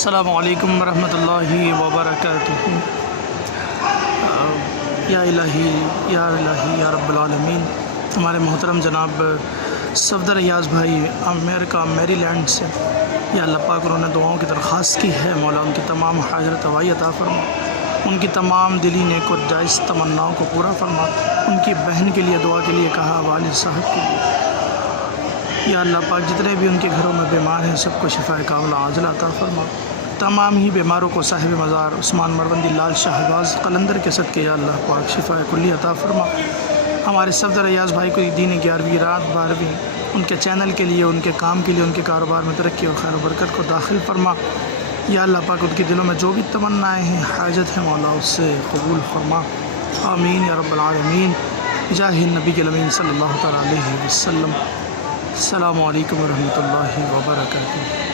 السلام علیکم ورحمۃ اللہ وبرکاتہ۔ یا الہی یا رب العالمین، ہمارے محترم جناب صفدر ایاز بھائی امریکہ میری لینڈ سے، یا اللہ پاک انہوں نے دعاؤں کی درخواست کی ہے، مولا ان کی تمام حاجت روائی عطا فرما، ان کی تمام دلی نیک و جائز تمناؤں کو پورا فرما، ان کی بہن کے لیے دعا کے لیے کہا، والد صاحب کے لیے، یا اللہ پاک جتنے بھی ان کے گھروں میں بیمار ہیں سب کو شفاء کاملہ عاجلہ عطا فرما، تمام ہی بیماروں کو صاحب مزار عثمان مروندی لال شہباز قلندر کے صدقے یا اللہ پاک شفاء کلی عطا فرما۔ ہمارے صفدر ایاز بھائی کو دین 11ویں رات 12ویں ان کے چینل کے لیے، ان کے کام کے لیے، ان کے کاروبار میں ترقی اور خیر و برکت کو داخل فرما، یا اللہ پاک ان کے دلوں میں جو بھی تمنائیں ہیں، حاجت ہے مولا اس سے قبول فرما، آمین یا رب العالمین، جاہ نبی کے امین صلی اللہ تعالیٰ علیہ وسلم۔ السلام علیکم ورحمۃ اللہ وبرکاتہ۔